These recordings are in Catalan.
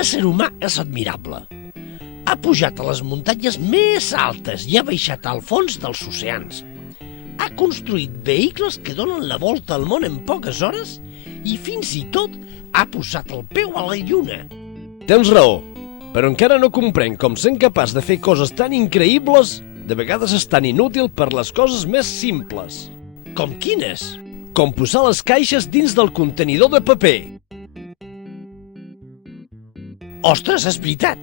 L'ésser humà és admirable. Ha pujat a les muntanyes més altes i ha baixat al fons dels oceans. Ha construït vehicles que donen la volta al món en poques hores i fins i tot ha posat el peu a la lluna. Tens raó, però encara no comprenc com sent capaç de fer coses tan increïbles de vegades és tan inútil per les coses més simples. Com quines? Com posar les caixes dins del contenidor de paper. Ostres, és veritat!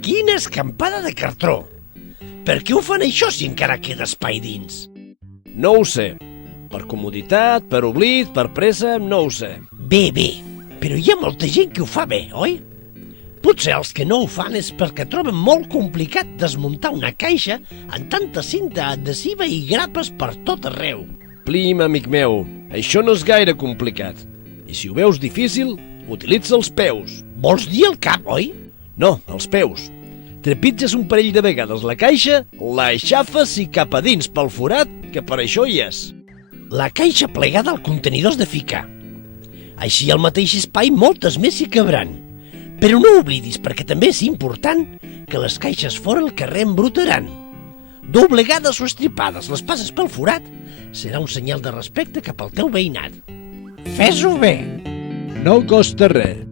Quina escampada de cartró! Per què ho fan això si encara queda espai dins? No ho sé. Per comoditat, per oblit, per pressa, no ho sé. Bé, però hi ha molta gent que ho fa bé, oi? Potser els que no ho fan és perquè troben molt complicat desmuntar una caixa amb tanta cinta adhesiva i grapes per tot arreu. Plim, amic meu, això no és gaire complicat. I si ho veus difícil, utilitza els peus. Vols dir el cap, oi? No, els peus. Trepitges un parell de vegades la caixa, la aixafes i cap a dins pel forat, que per això hi és. La caixa plegada al contenidor de ficar. Així al mateix espai moltes més s'hi cabran. Però no oblidis, perquè també és important, que les caixes fora al carrer embrutaran. Doblegades o estripades les passes pel forat, serà un senyal de respecte cap al teu veïnat. Fes-ho bé! No costa res.